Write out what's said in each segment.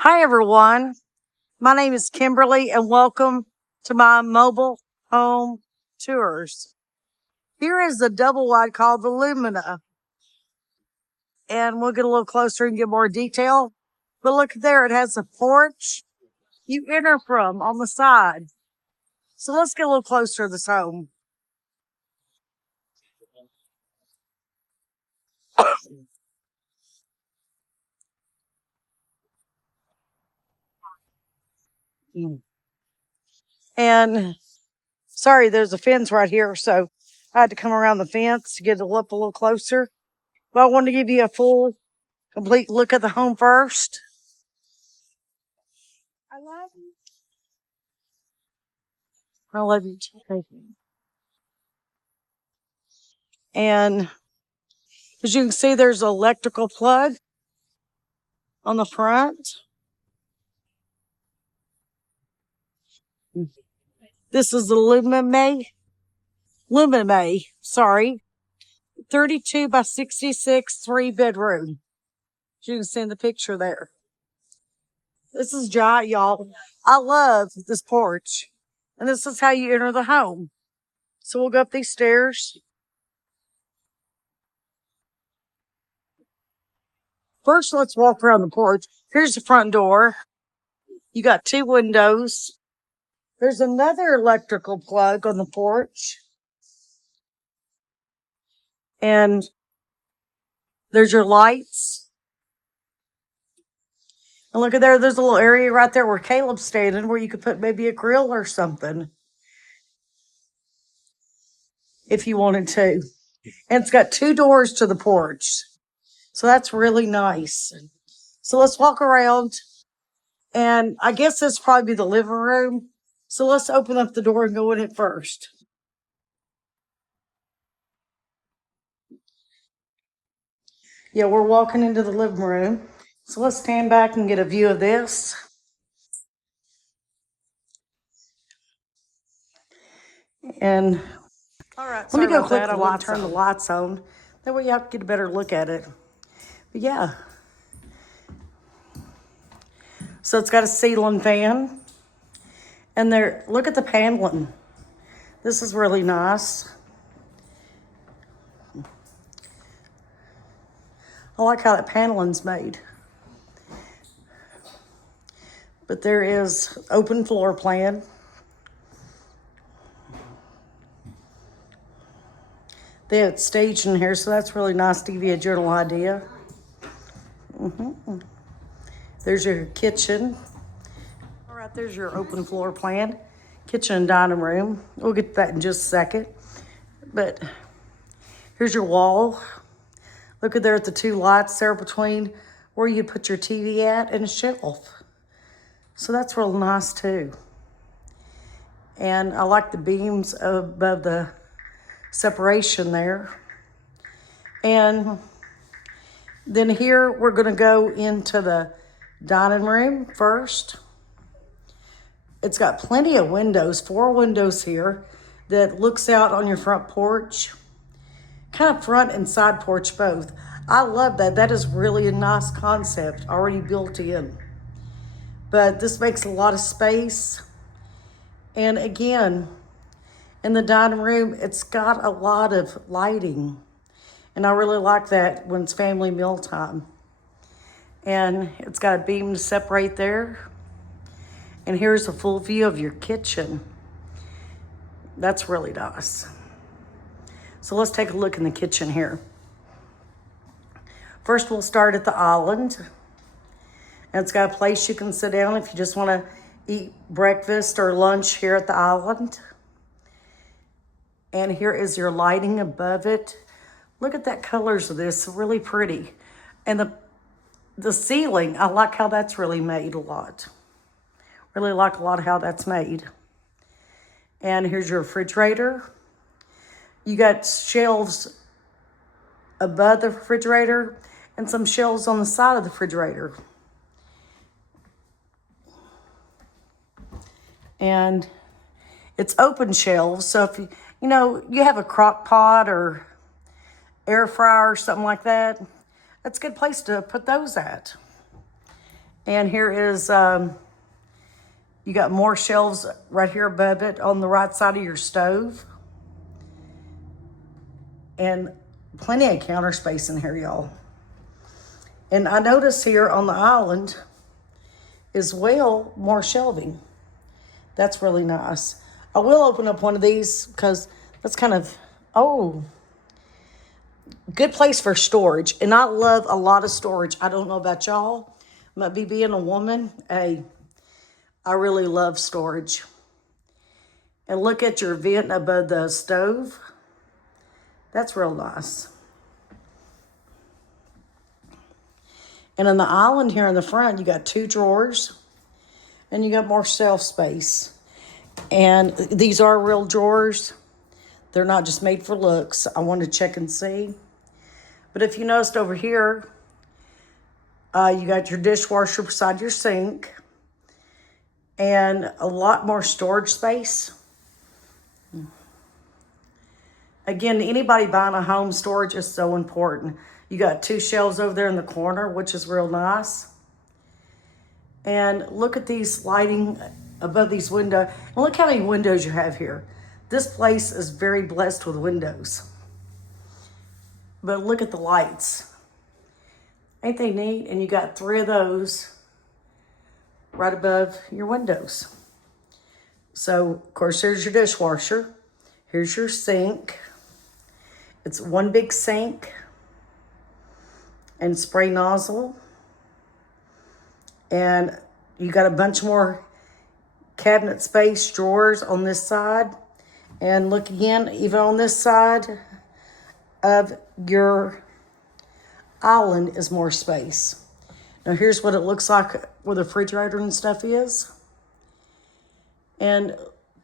Hi, everyone. My name is Kimberly, and welcome to my mobile home tours. Here is the double wide called the Lumina, and we'll get a little closer and get more detail. But look there, it has a porch you enter from on the side. So let's get a little closer to this home. And sorry, there's a fence right here, so I had to come around the fence to get it up a little closer. But I wanted to give you a full, complete look at the home first. I love you. I love you too. Thank you. And as you can see, there's an electrical plug on the front. This is the LULAMAE, sorry, 32 by 66, 3-bedroom. As you can see in the picture there. This is giant, y'all. I love this porch. And this is how you enter the home. So we'll go up these stairs. First, let's walk around the porch. Here's the front door. You got 2 windows. There's another electrical plug on the porch. And there's your lights. And look at there, there's a little area right there where Caleb's standing where you could put maybe a grill or something if you wanted to. And it's got 2 doors to the porch. So that's really nice. So let's walk around. And I guess this probably be the living room. So let's open up the door and go in it first. Yeah, we're walking into the living room. So let's stand back and get a view of this. And all right, let me go quick and turn the lights on. That way you have to get a better look at it. But yeah. So it's got a ceiling fan. And there, look at the paneling. This is really nice. I like how that paneling's made. But there is open floor plan. They have it staged in here, so that's really nice to give you a general idea. There's your kitchen. All right, there's your open floor plan. Kitchen and dining room. We'll get to that in just a second. But here's your wall. Look at there at the 2 lights there between where you put your TV at and a shelf. So that's real nice too. And I like the beams above the separation there. And then here we're going to go into the dining room first. It's got plenty of windows, 4 windows here that looks out on your front porch. Kind of front and side porch both. I love that. That is really a nice concept already built in. But this makes a lot of space. And again, in the dining room, it's got a lot of lighting. And I really like that when it's family meal time. And it's got a beam to separate there. And here's a full view of your kitchen. That's really nice. So let's take a look in the kitchen here. First, we'll start at the island. And it's got a place you can sit down if you just want to eat breakfast or lunch here at the island. And here is your lighting above it. Look at that colors of this, really pretty. And the ceiling, I like how that's really made a lot. Really like a lot of how that's made. And here's your refrigerator. You got shelves above the refrigerator and some shelves on the side of the refrigerator. And it's open shelves, so if you have a crock pot or air fryer or something like that, that's a good place to put those at. And here is, you got more shelves right here above it on the right side of your stove. And plenty of counter space in here, y'all. And I notice here on the island as well, more shelving. That's really nice. I will open up one of these because that's kind of, oh, good place for storage. And I love a lot of storage. I don't know about y'all. But me being a woman, hey, I really love storage. And look at your vent above the stove. That's real nice. And on the island here in the front, you got 2 drawers. And you got more shelf space. And these are real drawers. They're not just made for looks. I wanted to check and see. But if you noticed over here, you got your dishwasher beside your sink. And a lot more storage space. Again, anybody buying a home, storage is so important. You got 2 shelves over there in the corner, which is real nice. And look at these lighting above these windows. And look how many windows you have here. This place is very blessed with windows. But look at the lights. Ain't they neat? And you got 3 of those right above your windows. So, of course, here's your dishwasher. Here's your sink. It's one big sink and spray nozzle. And you got a bunch more cabinet space, drawers on this side. And look again, even on this side of your island is more space. Now here's what it looks like where the refrigerator and stuff is. And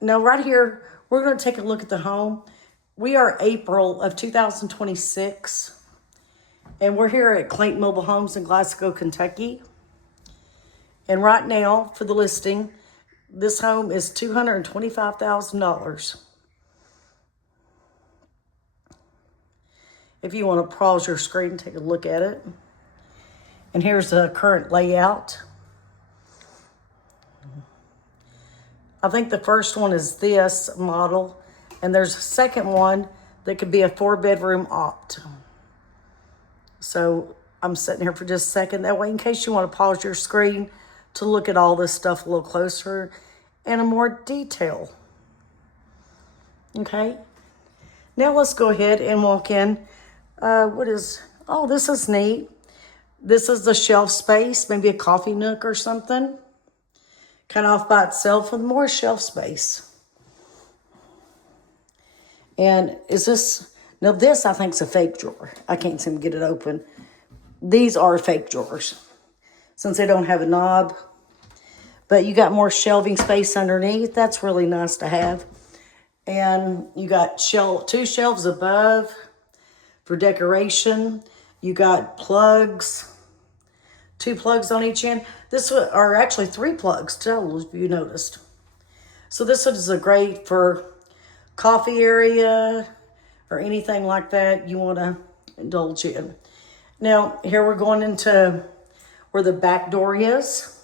now right here, we're going to take a look at the home. We are April of 2026. And we're here at Clayton Mobile Homes in Glasgow, Kentucky. And right now, for the listing, this home is $225,000. If you want to pause your screen, take a look at it. And here's the current layout. I think the first one is this model. And there's a second one that could be a 4-bedroom opt. So I'm sitting here for just a second. That way, in case you want to pause your screen to look at all this stuff a little closer and in more detail. Okay. Now let's go ahead and walk in. Oh, this is neat. This is the shelf space, maybe a coffee nook or something. Kind of off by itself with more shelf space. And is this, now this I think is a fake drawer. I can't seem to get it open. These are fake drawers since they don't have a knob. But you got more shelving space underneath. That's really nice to have. And you got 2 shelves above for decoration. You got plugs, 2 plugs on each end. This are actually 3 plugs, too, if you noticed. So this is a great for coffee area or anything like that you want to indulge in. Now, here we're going into where the back door is.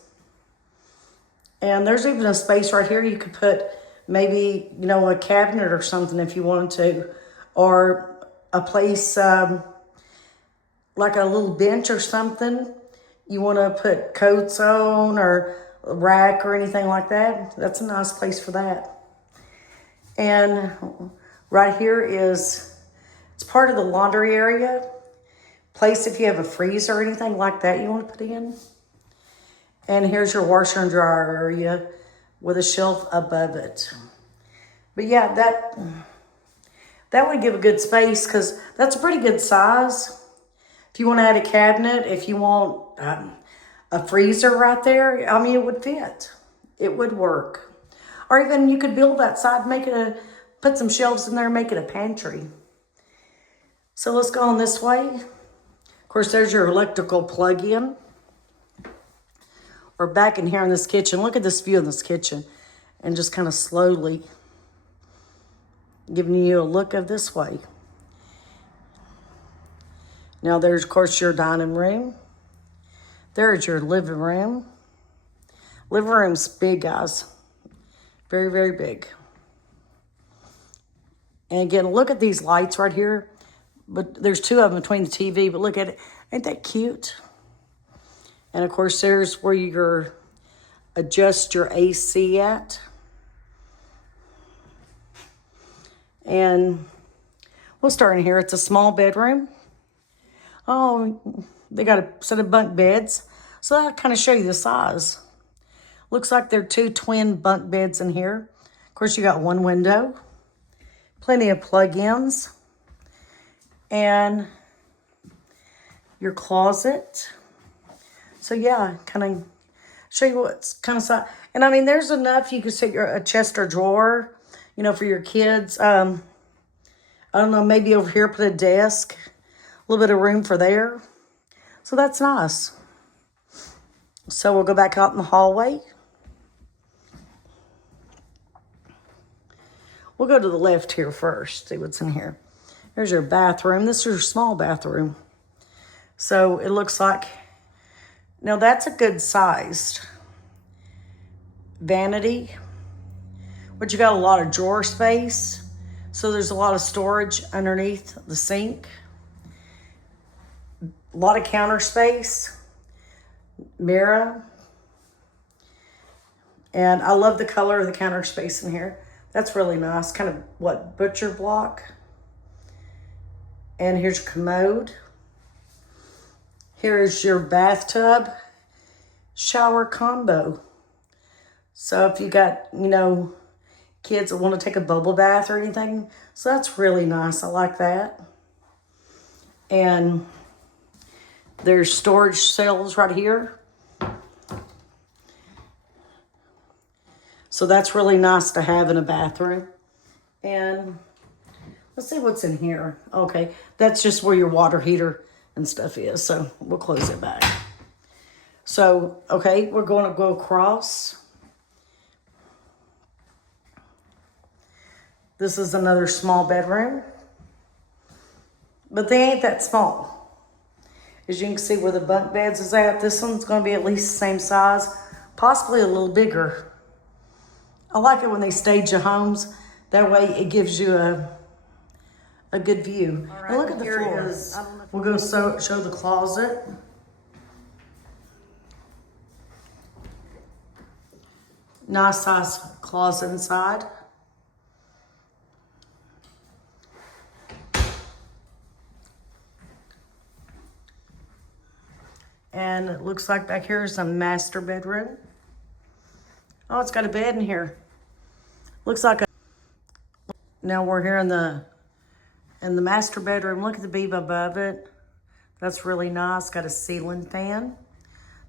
And there's even a space right here you could put maybe, you know, a cabinet or something if you wanted to. Or a place like a little bench or something. You want to put coats on or a rack or anything like that. That's a nice place for that. And right here is, it's part of the laundry area. Place if you have a freezer or anything like that you want to put in. And here's your washer and dryer area with a shelf above it. But yeah, that would give a good space because that's a pretty good size. If you want to add a cabinet, if you want a freezer right there, I mean, it would fit. It would work. Or even you could build that side, put some shelves in there, make it a pantry. So let's go on this way. Of course, there's your electrical plug-in. We're back in here in this kitchen. Look at this view in this kitchen. And just kind of slowly giving you a look of this way. Now there's, of course, your dining room. There's your living room. Living room's big, guys. Very, very big. And again, look at these lights right here. But there's two of them between the TV, but look at it. Ain't that cute? And of course, there's where you adjust your AC at. And we'll start in here. It's a small bedroom. Oh, they got a set of bunk beds. So I'll kind of show you the size. Looks like there are 2 twin bunk beds in here. Of course, you got one window. Plenty of plug-ins. And your closet. So yeah, kind of show you what's kind of size. And I mean, there's enough. You could set a chest or drawer, you know, for your kids. I don't know, maybe over here put a desk. A little bit of room for there. So that's nice. So we'll go back out in the hallway. We'll go to the left here first, see what's in here. There's your bathroom. This is your small bathroom. So it looks like, now that's a good sized vanity. But you got a lot of drawer space. So there's a lot of storage underneath the sink. A lot of counter space. Mirror. And I love the color of the counter space in here. That's really nice. Kind of, what, butcher block. And here's your commode. Here's your bathtub shower combo. So if you got, you know, kids that want to take a bubble bath or anything, so that's really nice. I like that. And there's storage cells right here. So that's really nice to have in a bathroom. And let's see what's in here. Okay, that's just where your water heater and stuff is. So we'll close it back. So, okay, we're going to go across. This is another small bedroom. But they ain't that small. As you can see where the bunk beds is at, this one's going to be at least the same size, possibly a little bigger. I like it when they stage the homes. That way it gives you a good view. Right, and look at the floors. We'll go show the closet. Nice size closet inside. And it looks like back here is a master bedroom. Oh, it's got a bed in here. Looks like a... Now we're here in the master bedroom. Look at the beam above it. That's really nice. Got a ceiling fan.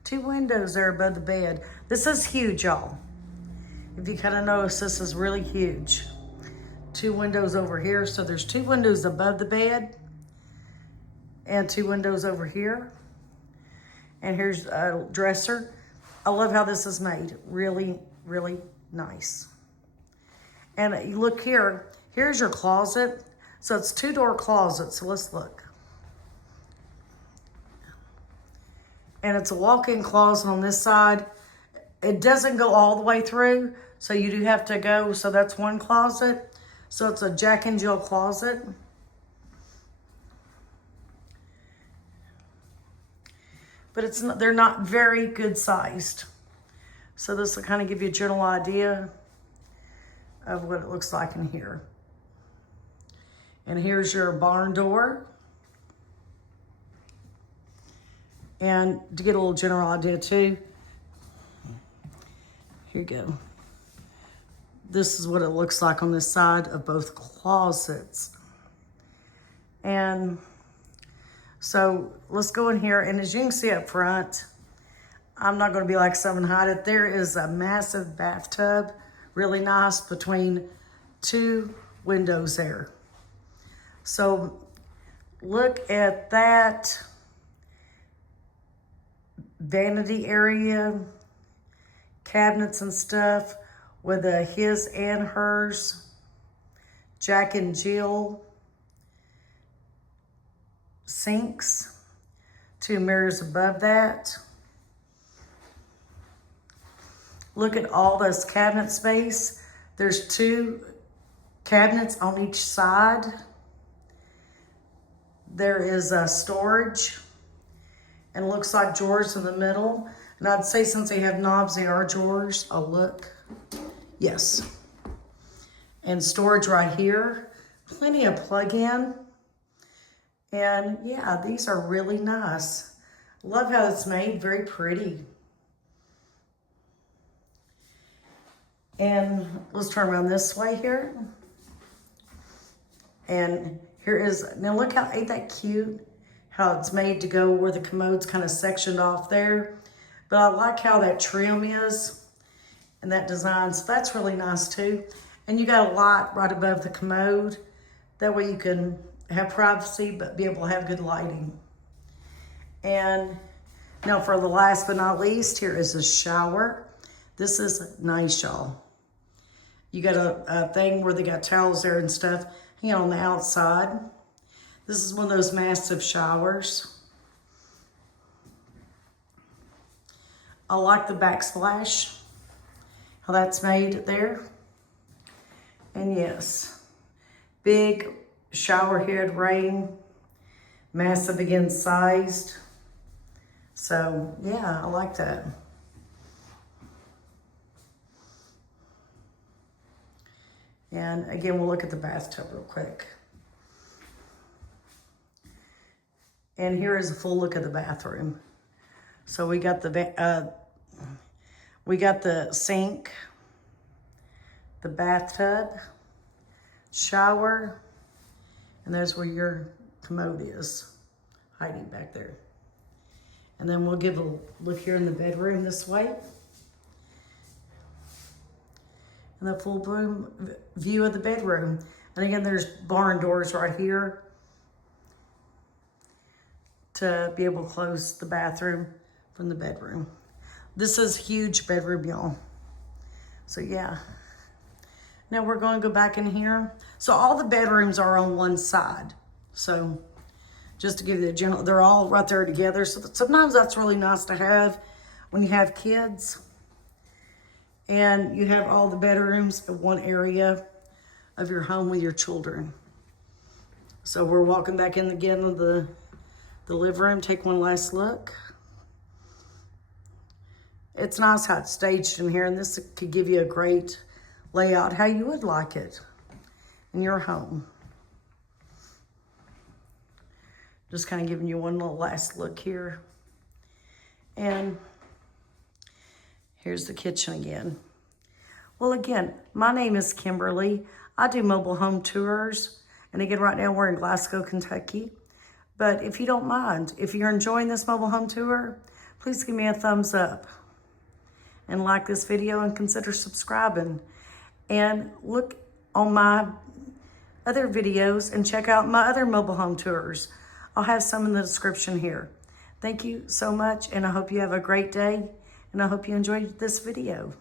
2 windows there above the bed. This is huge, y'all. If you kind of notice, this is really huge. 2 windows over here. So there's 2 windows above the bed and 2 windows over here. And here's a dresser. I love how this is made. Really, really nice. And you look here. Here's your closet. So it's 2-door closet. So let's look. And it's a walk-in closet on this side. It doesn't go all the way through. So you do have to go. So that's one closet. So it's a Jack and Jill closet. But they're not very good sized. So this will kind of give you a general idea of what it looks like in here. And here's your barn door. And to get a little general idea too, here you go. This is what it looks like on this side of both closets. And so let's go in here, and as you can see up front, I'm not going to be like someone hide it. There is a massive bathtub, really nice, between 2 windows there. So look at that vanity area, cabinets and stuff with a his and hers, Jack and Jill sinks, 2 mirrors above that. Look at all this cabinet space. There's 2 cabinets on each side. There is a storage, and it looks like drawers in the middle. And I'd say since they have knobs, they are drawers. Oh, look. Yes. And storage right here. Plenty of plug-in. And yeah, these are really nice. Love how it's made, very pretty. And let's turn around this way here. And here is, now look how, ain't that cute? How it's made to go where the commode's kind of sectioned off there. But I like how that trim is and that design, so that's really nice too. And you got a light right above the commode. That way you can have privacy, but be able to have good lighting. And now for the last but not least, here is a shower. This is nice, y'all. You got a thing where they got towels there and stuff hanging on the outside. This is one of those massive showers. I like the backsplash, how that's made there. And yes, big shower head ring, massive again sized. So yeah, I like that. And again, we'll look at the bathtub real quick. And here is a full look of the bathroom. So we got the sink, the bathtub, shower, and there's where your commode is, hiding back there. And then we'll give a look here in the bedroom this way. And the full view of the bedroom. And again, there's barn doors right here to be able to close the bathroom from the bedroom. This is a huge bedroom, y'all. So yeah. Now we're going to go back in here. So all the bedrooms are on one side. So just to give you the general, they're all right there together. So sometimes that's really nice to have when you have kids. And you have all the bedrooms in one area of your home with your children. So we're walking back in again with the living room. Take one last look. It's nice how it's staged in here, and this could give you a great layout how you would like it in your home. Just kind of giving you one little last look here. And here's the kitchen again. Well, again, my name is Kimberly. I do mobile home tours. And again, right now we're in Glasgow, Kentucky. But if you don't mind, if you're enjoying this mobile home tour, please give me a thumbs up and like this video and consider subscribing. And look on my other videos and check out my other mobile home tours. I'll have some in the description here. Thank you so much, and I hope you have a great day, and I hope you enjoyed this video.